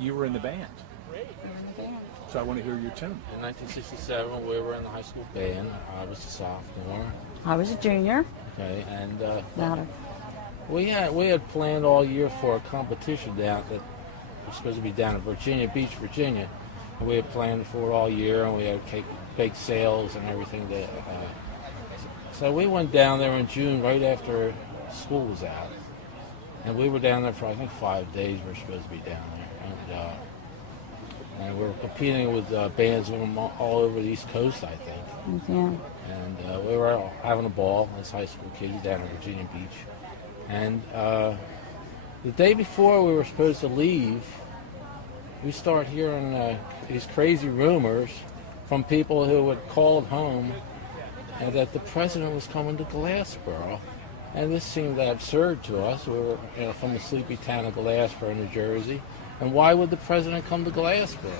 You were in the band. So I want to hear your tune. In 1967, we were in the high school band. I was a sophomore. I was a junior. Okay, and Louder. we had planned all year for a competition down that was supposed to be down in Virginia Beach, Virginia. And we had planned for it all year, and we had bake sales and everything. So we went down there in June, right after school was out, and we were down there for I think 5 days. We were supposed to be down there, and we were competing with bands from all over the East Coast, I think. Yeah. And we were having a ball as high school kids down in Virginia Beach. And the day before we were supposed to leave, we started hearing these crazy rumors from people who had called home and that the president was coming to Glassboro. And this seemed absurd to us. We were from the sleepy town of Glassboro, New Jersey. And why would the president come to Glassboro?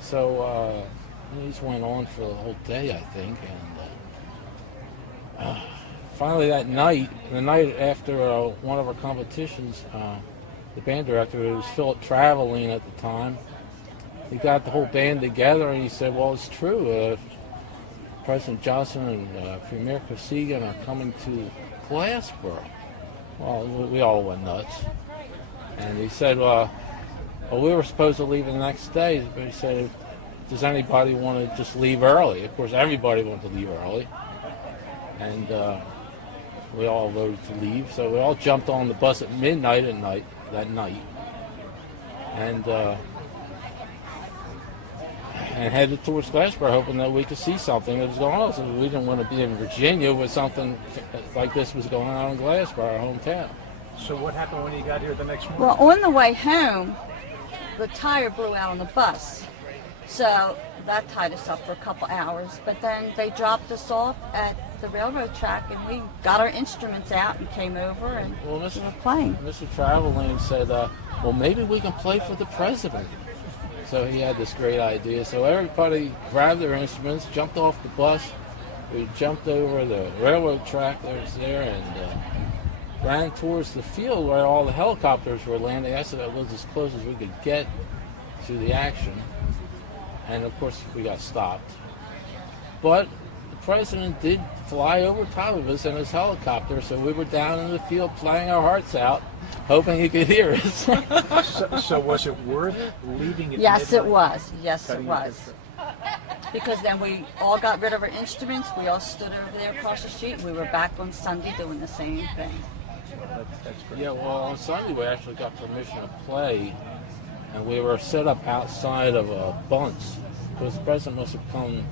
So it just went on for the whole day, I think. And finally that night, the night after one of our competitions, the band director, who was Philip Traveling at the time, he got the whole band together and he said, well, it's true. President Johnson and Premier Kosygin are coming to Glassboro. Well, we all went nuts. And he said, well, we were supposed to leave the next day, but he said, does anybody want to just leave early? Of course, everybody wanted to leave early. And we all voted to leave. So we all jumped on the bus at midnight that night. And headed towards Glassboro, hoping that we could see something that was going on. So we didn't want to be in Virginia when something like this was going on in Glassboro, our hometown. So what happened when you got here the next morning? Well, on the way home, the tire blew out on the bus. So that tied us up for a couple hours. But then they dropped us off at the railroad track, and we got our instruments out and came over and we were playing. Mr. Traveling said, well, maybe we can play for the president. So he had this great idea. So everybody grabbed their instruments, jumped off the bus. We jumped over the railroad track that was there and ran towards the field where all the helicopters were landing. I said that was as close as we could get to the action. And of course, we got stopped. But the president did fly over top of us in his helicopter, so we were down in the field playing our hearts out, hoping he could hear us. So was it worth leaving it? Yes, it was. Yes, it was. Because then we all got rid of our instruments. We all stood over there across the street. We were back on Sunday doing the same thing. That's great. Yeah, well, on Sunday we actually got permission to play, and we were set up outside of Bunce, because the president must have come,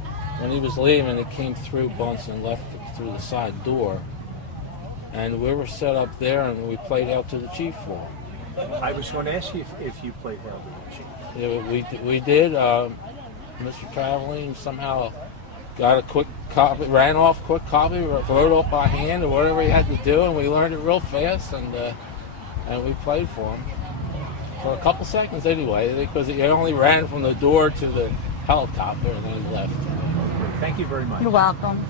when he was leaving, it came through Bunce and left through the side door. And we were set up there, and we played out to the chief floor. I was going to ask you if you played out to the chief. Yeah, we did. Mr. Traveling somehow got a quick copy, ran off quick copy, wrote off by hand or whatever he had to do, and we learned it real fast, and we played for him for a couple seconds anyway, because he only ran from the door to the helicopter and then he left. Thank you very much. You're welcome.